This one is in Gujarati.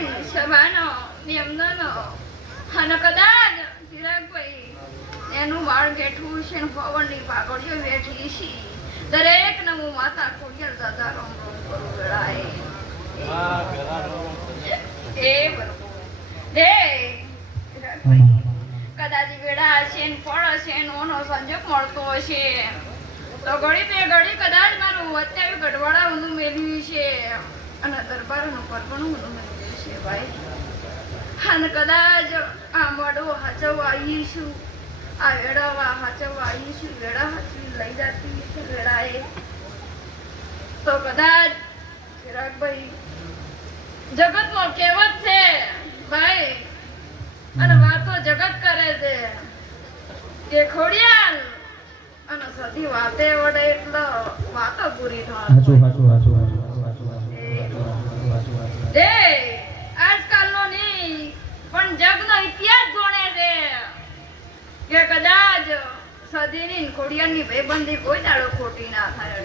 ભાઈ સભાનો નિયમનો અને કદાચ ચિરાગભાઈ એનું વાળ બેઠું છે ને પવનની પાઘડીઓ બેઠી છે દરેક નવું માતા ખોડિયાર દાદા રોમ રોમ કરું વેળાએ એ બરોબર દે ચિરાગભાઈ કદાચ વેળા હશે ને ફળ હશે ને ઓનો સંજોગ મળતો હશે તો ઘડી બે ઘડી કદાચ મારું અત્યારે ગઢવાડા ઊંધું મેળવ્યું છે અને દરબારનું પરગણું ઊંધું મેળવ્યું છે ભાઈ અને કદાચ આ મોડો હાચવવા આવીશું આ વેળાવા હાચવવા આવીશું વેળા હાચવી લઈ જતી છે વેળાએ તો કદાચ ચિરાગભાઈ જગતમાં કહેવત છે ભાઈ અને વાતો જગત કરે છે કે ખોડિયાર અને સદી વાતે વડે એટલે વાતો પૂરી થવાની આજકાલનો નહીં પણ જગનો ઇતિહાસ જોણે છે કે કદાચ સદીની ખોડિયારની ભાઈબંધી કોઈ દાડો ખોટી ના થાય